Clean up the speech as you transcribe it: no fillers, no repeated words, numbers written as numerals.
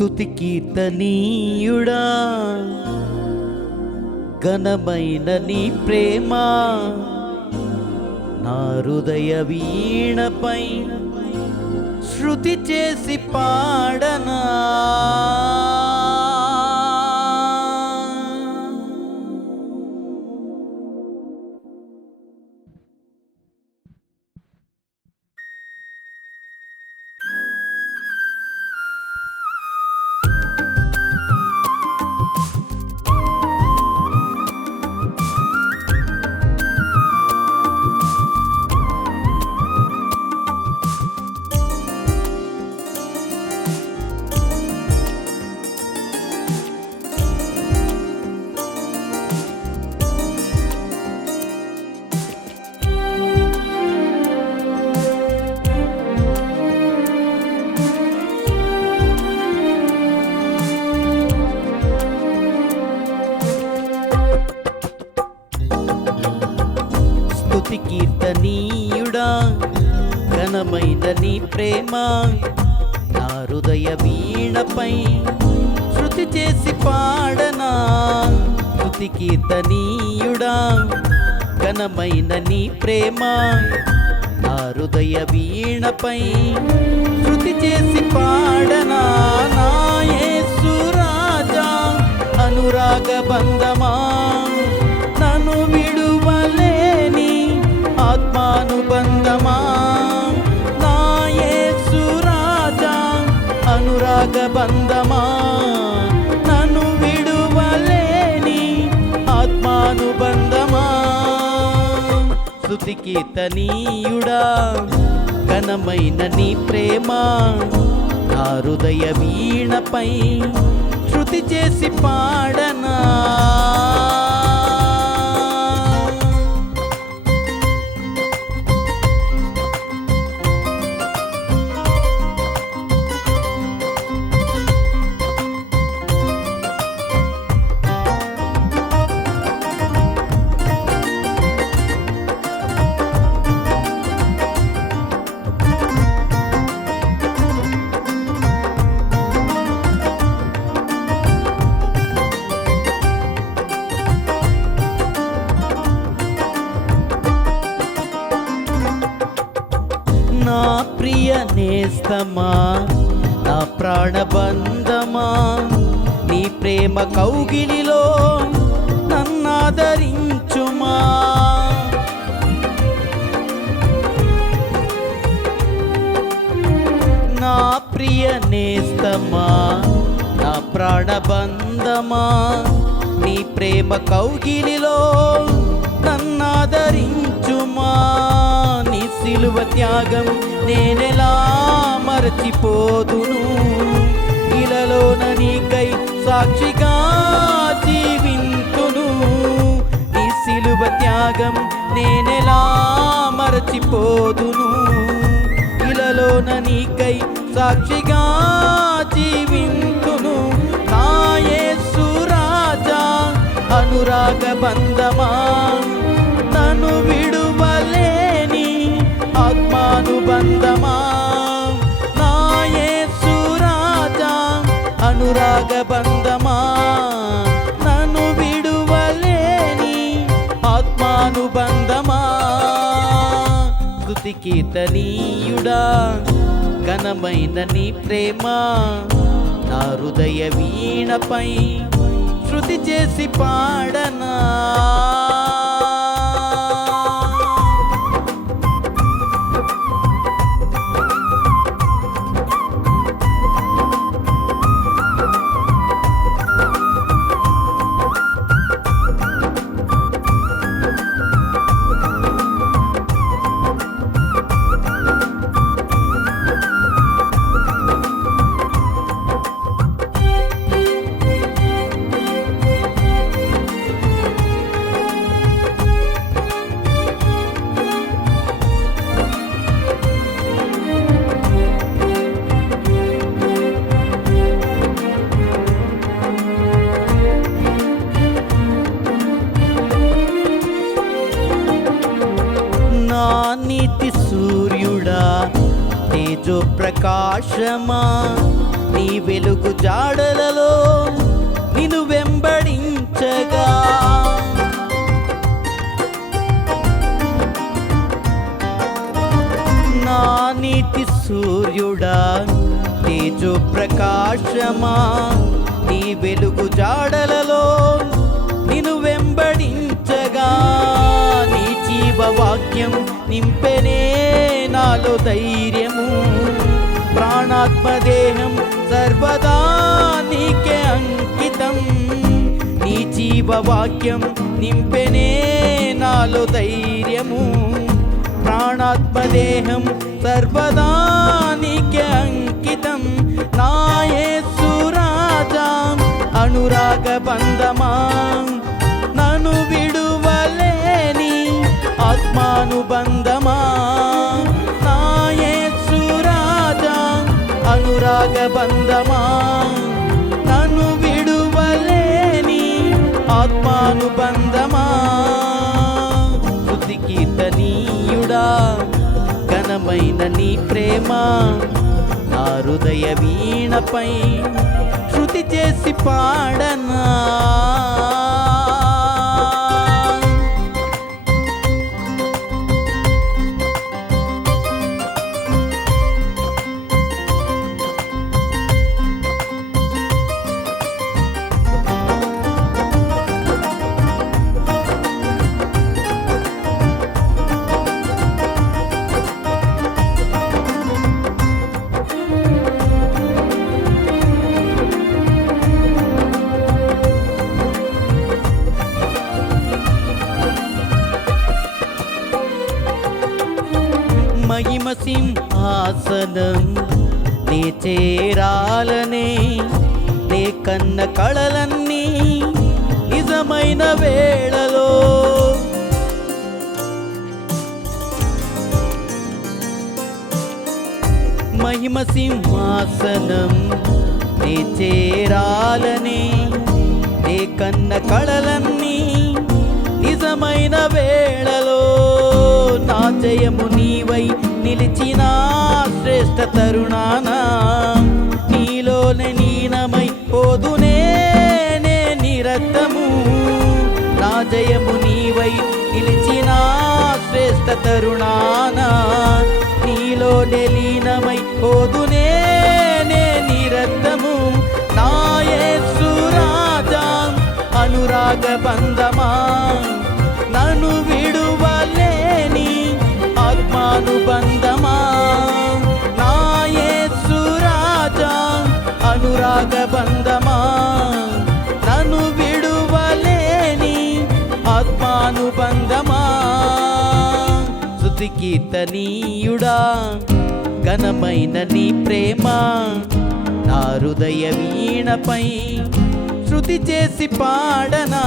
స్తుతి కీర్తనీయుడా, ఘనమైన నీ ప్రేమ నా హృదయ వీణపై శృతి చేసి పాడనా. స్తుతి కీర్తనీయుడా, ఘనమైన నీ ప్రేమ నా హృదయ వీణపై శృతి చేసి పాడనా. స్తుతి కీర్తనీయుడా, ఘనమైన నీ ప్రేమ నా హృదయ వీణపై శృతి చేసి పాడనా. నా యేసు రాజా అనురాగ బంధమా, నన్ను విడువలేని ఆత్మానుబంధమా. నా యేసు రాజా అనురాగ బంధమా, నన్ను విడువలేని ఆత్మానుబంధమా. స్తుతి కీర్తనీయుడా, ఘనమైన నీ ప్రేమ నా హృదయ వీణపై శృతి చేసి పాడనా. నా ప్రియ నేస్తమా, నా ప్రాణబంధమా, నీ ప్రేమ కౌగిలిలో నన్నాదరించుమా. నా ప్రియ నేస్తమా, నా ప్రాణబంధమా, నీ ప్రేమ కౌగిలిలో నన్నాదరించుమా. నీ సిలువ త్యాగం నేనెలా మరచిపోదును, ఇలలోన నీకై సాక్షిగా జీవింతును. నీ సిలువ త్యాగం నేనెలా మరచిపోదును, ఇలలోన నీకై సాక్షిగా జీవింతును. నా యేసు రాజా అనురాగ బంధమా, నన్ను విడువలేని ఆత్మానుబంధమా. నా యేసు రాజా అనురాగ బంధమా, నన్ను విడువలేని ఆత్మానుబంధమా. స్తుతి కీర్తనీయుడా, ఘనమైన నీ ప్రేమ నా హృదయ వీణపై శృతి చేసి పాడనా. తేజో ప్రకాశమా నీ వెలుగు జాడలలో నిన్ను వెంబడించగా నా నీతి సూర్యుడా తేజో ప్రకాశమా నీ వెలుగు జాడలలో నిన్ను వెంబడించగా నీ జీవవాక్యం నింపెనే నాలో ధైర్యము ప్రాణాత్మదేహం సర్వదా నీకే అంకితం నీ జీవవాక్యం నింపెనే నాలో ధైర్యము ప్రాణాత్మదేహం సర్వదా నీకే అంకితం నా యేసు రాజా అనురాగ బంధమా నన్ను విడువలేని ఆత్మానుబంధమా నా యేసు రాజా అనురాగ బంధమా నన్ను విడువలేని ఆత్మానుబంధమా స్తుతి కీర్తనీయుడా ఘనమైన నీ ప్రేమ నా హృదయ వీణపై శృతి చేసి పాడనా మహిమ సింహాసనం నే చేరాలనే నే కన్న కళలన్నీ నిజమైన వేళలో మహిమ సింహాసనం నే చేరాలనే నే కన్న కళలన్నీ నిజమైన వేళలో నా జయము నీవై నిలిచిన శ్రేష్ఠ తరుణానా నీలోనే లీనమై పోదునే నే నిరతము నా జయము నీవై నిలిచిన శ్రేష్ఠ తరుణానా నీలోనే లీనమై పోదునే నే నిరతము నా యేసు రాజా అనురాగ బంధమా నన్ను విడువలేని ఆత్మానుబంధమా నా యేసు రాజా అనురాగ బంధమా నన్ను విడువలేని ఆత్మానుబంధమా స్తుతి కీర్తనీయుడా ఘనమైన నీ ప్రేమ నా హృదయ వీణపై శృతి చేసి పాడనా